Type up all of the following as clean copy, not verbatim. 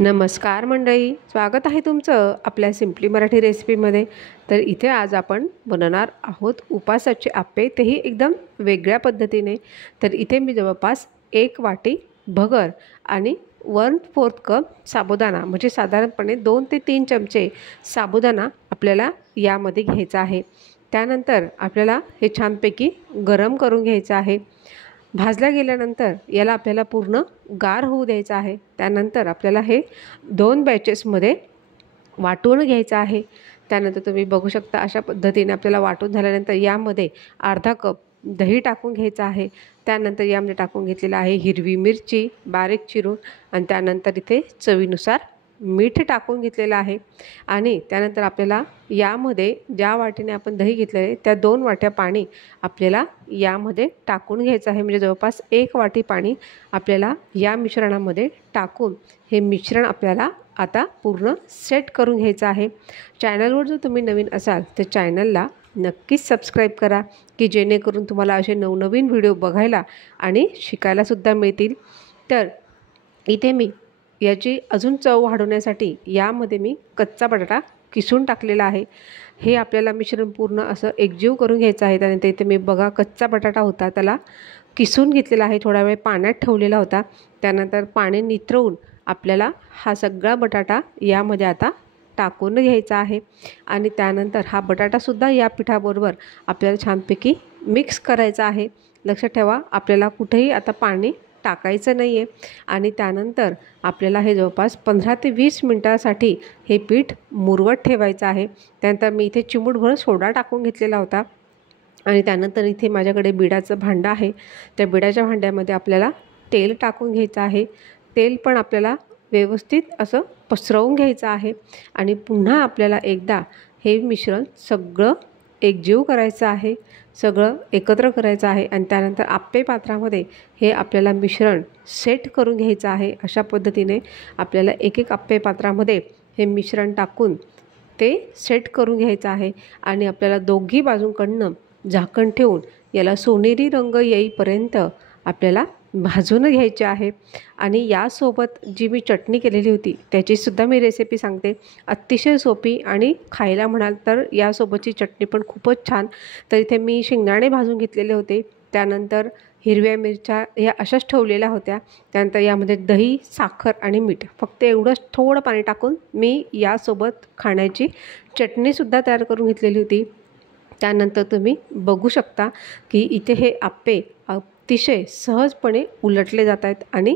नमस्कार मंडळी, स्वागत आहे तुमचं आपल्या सिम्पली मराठी रेसिपीमध्ये। तर इथे आज आपण बनवणार आहोत उपासाचे आप्पे, तेही एकदम वेगळ्या पद्धतीने। तर इथे मी जवळपास 1 वाटी भगर आणि 1/4 कप साबुदाणा, म्हणजे साधारणपणे 2 ते 3 चमचे साबुदाणा आपल्याला यामध्ये घ्यायचा आहे। त्यानंतर आपल्याला हे छानपैकी गरम करून घ्यायचं आहे। भाजल्या गेल्यानंतर याला आपल्याला पूर्ण गार होऊ द्यायचं आहे। त्यानंतर आपल्याला हे 2 बॅचेसमध्ये वाटून घ्यायचं आहे। त्यानंतर तुम्ही बघू शकता अशा पद्धतीने आपल्याला वाटून झाल्यानंतर यामध्ये अर्धा कप दही टाकून घ्यायचं आहे। त्यानंतर यामध्ये टाकून घेतलेलं आहे हिरवी मिरची बारीक चिरून, आणि त्यानंतर इथे चवीनुसार मीठ टाकून घेतलेलं आहे। आणि त्यानंतर आपल्याला यामध्ये ज्या वाटीने आपण दही घेतले आहे त्या 2 वाट्या पाणी आपल्याला यामध्ये टाकून घ्यायचं आहे। म्हणजे जवळपास 1 वाटी पाणी आपल्याला या मिश्रणामध्ये टाकून हे मिश्रण आपल्याला आता पूर्ण सेट करून घ्यायचं आहे। चॅनलवर जर तुम्ही नवीन असाल तर चॅनलला नक्कीच सबस्क्राईब करा, की जेणेकरून तुम्हाला असे नवनवीन व्हिडिओ बघायला आणि शिकायलासुद्धा मिळतील। तर इथे मी याची अजून चव वाढवण्यासाठी यामध्ये मी कच्चा बटाटा किसून टाकलेला आहे। हे आपल्याला मिश्रण पूर्ण असं एकजीव करून घ्यायचं आहे। त्यानंतर इथे मी बघा कच्चा बटाटा होता त्याला किसून घेतलेला आहे, थोडा वेळ पाण्यात ठेवलेला होता। त्यानंतर पाणी निथळून आपल्याला हा सगळा बटाटा यामध्ये आता टाकून घ्यायचा आहे। आणि त्यानंतर हा बटाटासुद्धा या पिठाबरोबर आपल्याला छानपैकी मिक्स करायचा आहे। लक्षात ठेवा, आपल्याला कुठेही आता पाणी टाकायचं नाही आहे। आणि त्यानंतर आपल्याला हे जवळपास 15 ते 20 मिनटासाठी हे पीठ मुरवत ठेवायचं आहे। त्यानंतर मी इथे चिमूटभर सोडा टाकून घेतलेला होता। आणि त्यानंतर इथे माझ्याकडे बिडाचं भांडं आहे, त्या बिडाच्या भांड्यामध्ये आपल्याला तेल टाकून घ्यायचं आहे। तेल पण आपल्याला व्यवस्थित असं पसरवून घ्यायचं आहे। आणि पुन्हा आपल्याला एकदा हे मिश्रण सगळं एकजीव करायचं आहे, सगळं एकत्र करायचं आहे। आणि त्यानंतर आप्पे पात्रामध्ये हे आपल्याला मिश्रण सेट करून घ्यायचं आहे। अशा पद्धतीने आपल्याला एक एक आप्पे पात्रामध्ये हे मिश्रण टाकून ते सेट करून घ्यायचं आहे। आणि आपल्याला दोघी बाजूंकडनं झाकण ठेवून याला सोनेरी रंग येईपर्यंत आपल्याला भाजून घ्यायचे आहे। आणि यासोबत जी मी चटणी केलेली होती त्याचीसुद्धा मी रेसिपी सांगते, अतिशय सोपी आणि खायला म्हणाल तर यासोबतची चटणी पण खूपच छान। तर इथे मी शेंगदाणे भाजून घेतलेले होते, त्यानंतर हिरव्या मिरच्या ह्या अशाच ठेवलेल्या होत्या। त्यानंतर यामध्ये दही, साखर आणि मीठ, फक्त एवढंच थोडं पाणी टाकून मी यासोबत खाण्याची चटणीसुद्धा तयार करून घेतलेली होती। त्यानंतर तुम्ही बघू शकता की इथे हे आप्पे अतिशय सहजपणे उलटले जात आहेत। आणि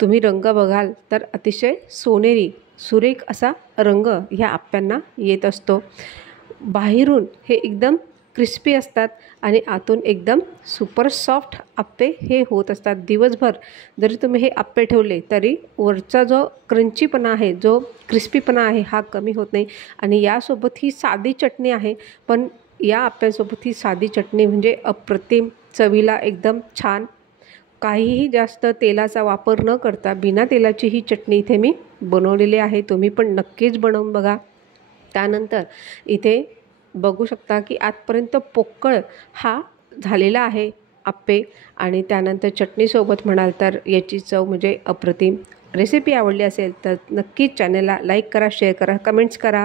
तुम्ही रंग बघाल तर अतिशय सोनेरी सुरेख असा रंग ह्या आप्प्यांना येत असतो। बाहेरून हे एकदम क्रिस्पी असतात आणि आतून एकदम सुपर सॉफ्ट आप्पे हे होत असतात। दिवसभर जरी तुम्ही हे आप्पे ठेवले तरी वरचा जो क्रंचीपणा आहे, जो क्रिस्पीपणा आहे हा कमी होत नाही। आणि यासोबत ही साधी चटणी आहे, पण या आप्प्यांसोबत ही साधी चटणी म्हणजे अप्रतिम, चवीला एकदम छान, काहीही जास्त तेलाचा वापर न करता बिना तेलाची ही चटणी इथे मी बनवलेली आहे। तुम्ही पण नक्कीच बनवून बघा। त्यानंतर इथे बघू शकता की आतपर्यंत पोकळ हा झालेला आहे आप्पे। आणि त्यानंतर चटणीसोबत म्हणाल तर याची चव म्हणजे अप्रतिम। रेसिपी आवडली असेल तर नक्कीच चॅनलला लाईक करा, शेअर करा, कमेंट्स करा।